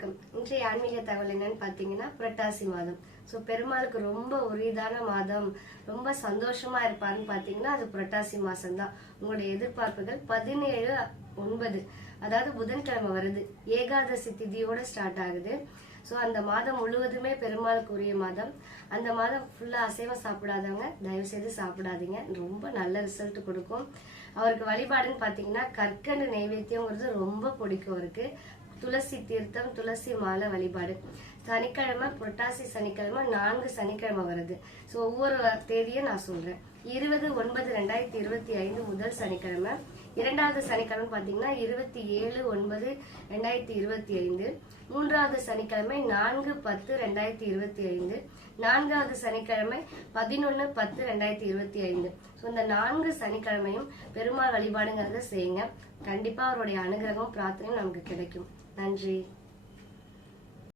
வணக்கம். இன்றைய ஆன்மீக தகவல் என்னன்னு பாத்தீங்கன்னா புரட்டாசி மாதம். பெருமாளுக்கு ரொம்ப உரிதான மாதம், ரொம்ப சந்தோஷமா இருப்பாருன்னு பாத்தீங்கன்னா அது புரட்டாசி மாசம் தான். உங்களுடைய எதிர்பார்ப்புகள் 17/9 அதாவது புதன்கிழமை வருது. ஏகாதசி திதியோட ஸ்டார்ட் ஆகுது. அந்த மாதம் முழுவதுமே பெருமாளுக்கு உரிய மாதம். அந்த மாதம் ஃபுல்லா அசைவம் சாப்பிடாதவங்க தயவு செய்து சாப்பிடாதீங்க. ரொம்ப நல்ல ரிசல்ட் கொடுக்கும். அவருக்கு வழிபாடுன்னு பாத்தீங்கன்னா கற்கண்டு நைவேத்தியம்ங்கிறது ரொம்ப பிடிக்கும் அவருக்கு. துளசி தீர்த்தம், துளசி மாலை வழிபாடு. சனிக்கிழமை புரட்டாசி சனிக்கிழமை 4 சனிக்கிழமை வருது. ஒவ்வொரு தேதியை நான் சொல்றேன். 20/9/2025 முதல் சனிக்கிழமை. இரண்டாவது சனிக்கிழமை பாத்தீங்கன்னா 27/9/2025. மூன்றாவது சனிக்கிழமை 4/10/2025. நான்காவது சனிக்கிழமை 11/10/2025. இந்த 4 சனிக்கிழமையும் பெருமாள் வழிபாடுங்கிறத செய்யுங்க. கண்டிப்பா அவருடைய அனுகிரகம் பிரார்த்தனையும் நமக்கு கிடைக்கும். நன்றி.